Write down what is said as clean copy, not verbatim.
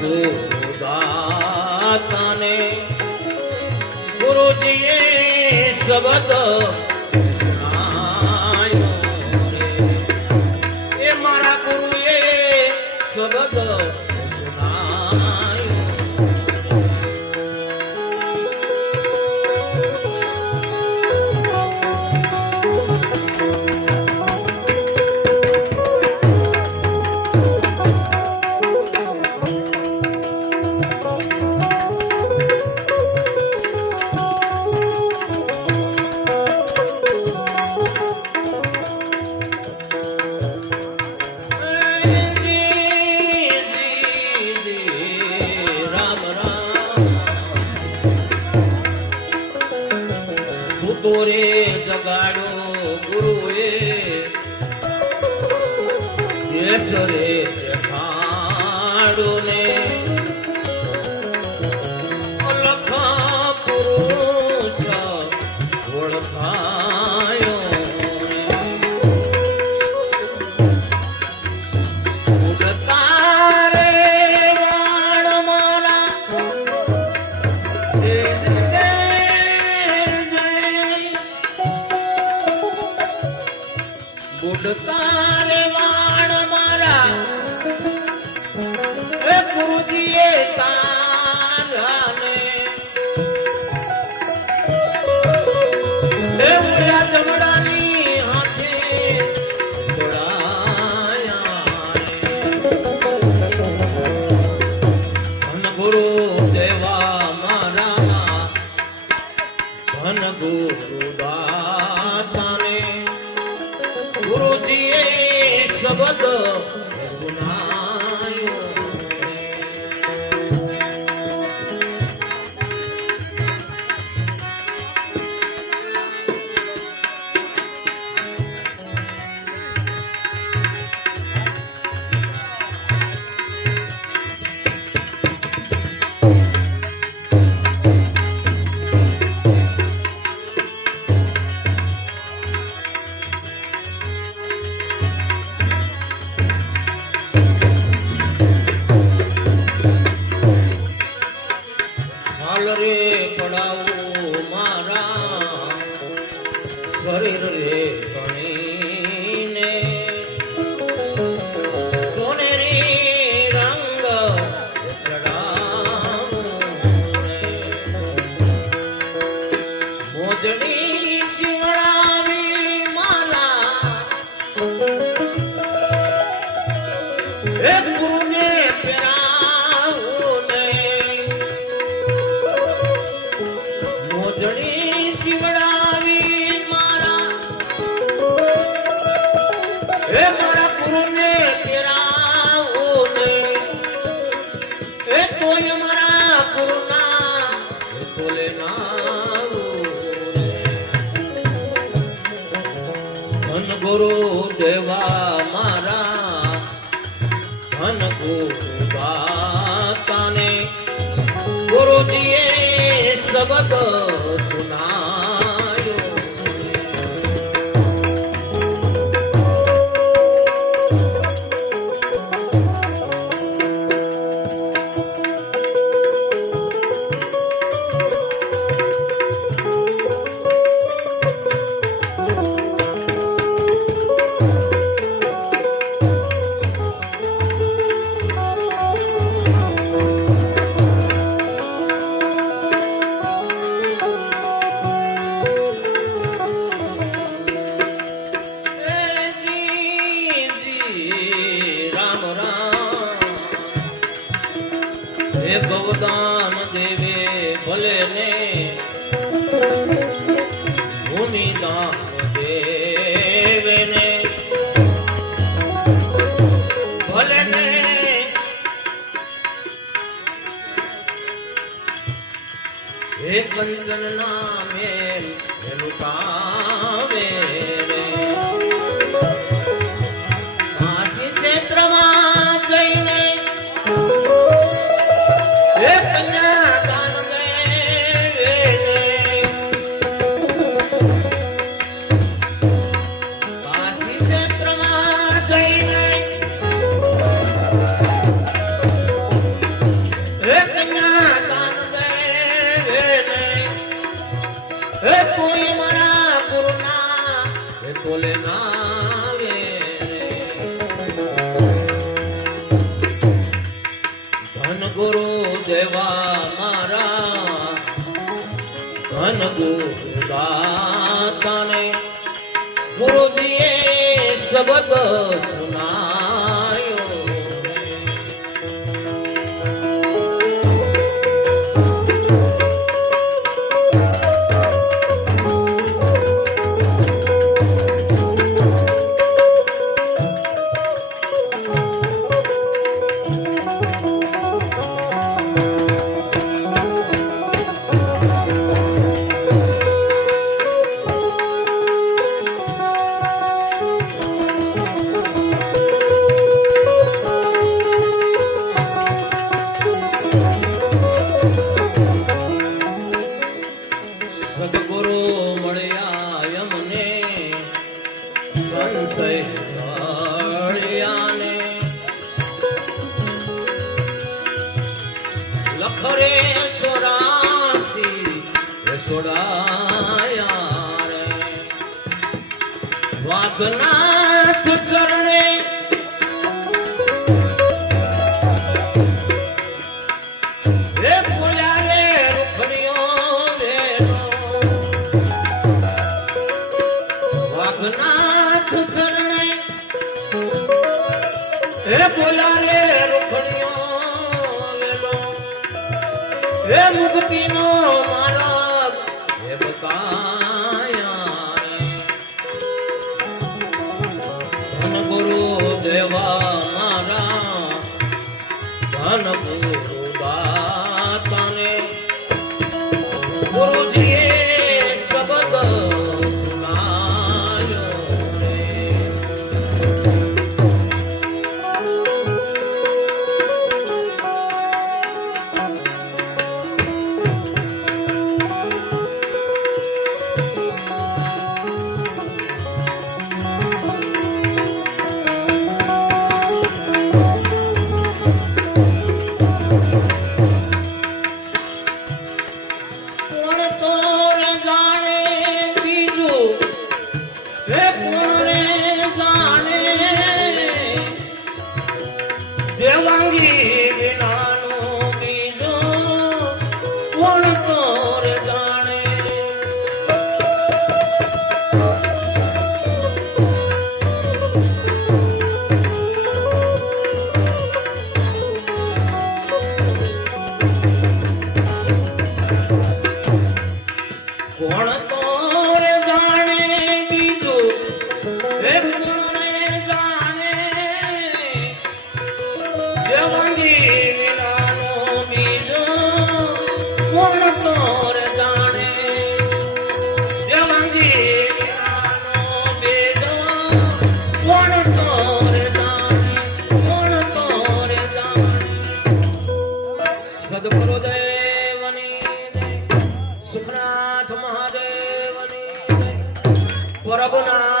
ગુરુદાતાને ગુરુજીએ શબ્દ સુનાયો રે એ મારા ગુરુએ શબ્દ સુનાયો તોરે જગાડો ગુરુએ દેશરે દેખાડો ને લખા પુરુષ ઓળખાયો તારે વાણ મારા એ ગુરુજીએ તારાને એ ઉયા ચમડાની હાથે જોડાયા ધન ગુરુ દેવા મારા ધન ગુરુ દાતાને ગુરુજીએ શબ્દ સુનાયો રે પડાવો મારા શરીર રે ગણીને સોનેરી રંગ ચડાવો મોજડી શિવડાવી મારા એ ગુરુને મોજડી શિવડાવી મારા એ મારા ગુરુને ફેરાવો ને એ તોય મારા ગુરુના બોલે ના ધન ગુરુ દેવા મારા ધન ગુરુ દાતાને ગુરુજીએ શબ્દ સુનાયો ભગવાન દેવે ભલે ને ભૂમિ દાન દેવે ને ભલે ને હે કંચન નામે લુટાવે રે કાશી ક્ષેત્રમાં જઈને સદગુરુ દેવા મારા ધન ગુરુદાતાને ગુરુજીએ શબ્દ સુનાયો સદગુરુ મળ્યા યમને સંશય ટળ્યાને લખરે સોડાયા રે વાઘનાથ શરણે રે બોલ્યા રે રૂખડીઓ વાઘનાથ શરણે હે બોલા રે રૂખડીઓ વેલો હે મુક્તિનો માર્ગ હે બતાયા ધન ગુરુ દેવા મારા ધન ગુરુ દાતાને ગુરુજીએ શબ્દ દેવાંગી વિનાનું બીજું કોણ તોર જાણે કોણ તોર જાણે બીજું દેવાંગી વિનાનો બીજો કોણ તોર જાણે દેવાંગી વિનાનો બીજો કોણ તોર જાણે સદગુરુ દેવની સુખનાથ મહાદેવની પ્રભુના